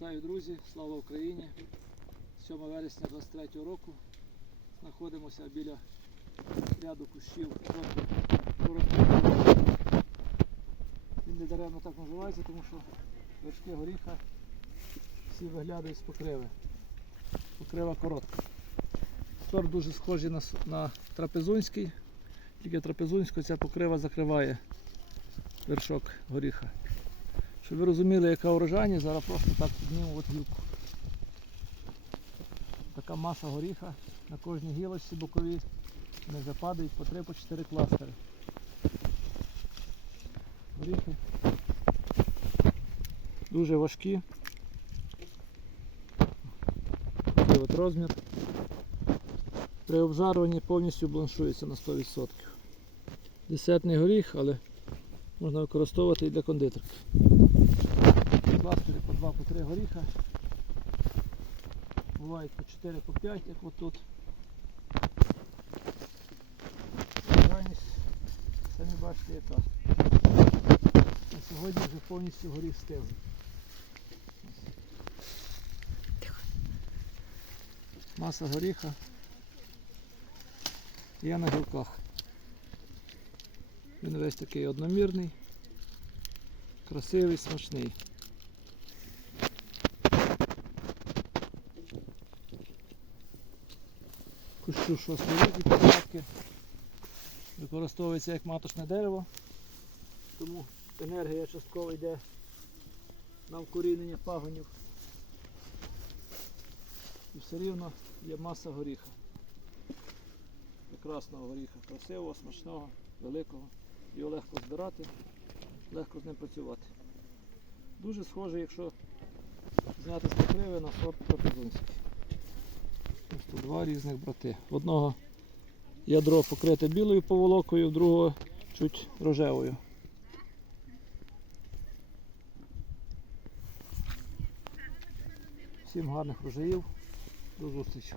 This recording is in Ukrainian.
Вітаю, друзі! Слава Україні! 7 вересня 23 року знаходимося біля ряду кущів сорту. Він не даремно так називається, тому що вершки горіха всі виглядають з покриви. Покрива коротка. Сорт дуже схожий на, на трапезунський, тільки трапезунську ця покрива закриває вершок горіха. Щоб ви розуміли, яка урожайність, зараз просто так підніму от гілку. Така маса горіха на кожній гілочці боковій. Вони вже падають по 3-4 кластери. Горіхи дуже важкі. Такий от розмір. При обжаруванні повністю бланшується на 100%. Десертний горіх, але можна використовувати і для кондитерки кластери по 2 по 3 горіха. Бувають по 4 по 5, як от тут. Самі бачите яка. На сьогодні вже повністю горіх стигли. Маса горіха є на гілках. Він весь такий одномірний, красивий, смачний. Кущу шостий рік посадки. Використовується як маточне дерево, тому енергія частково йде на вкорінення пагонів. І все рівно є маса горіха. Прекрасного горіха, красивого, смачного, великого. Його легко збирати, легко з ним працювати. Дуже схожий, якщо зняти з покриви на сорт пропозунський. Ось тут два різних брати. Одного ядро покрите білою поволокою, другого чуть рожевою. Всім гарних врожаїв. До зустрічі.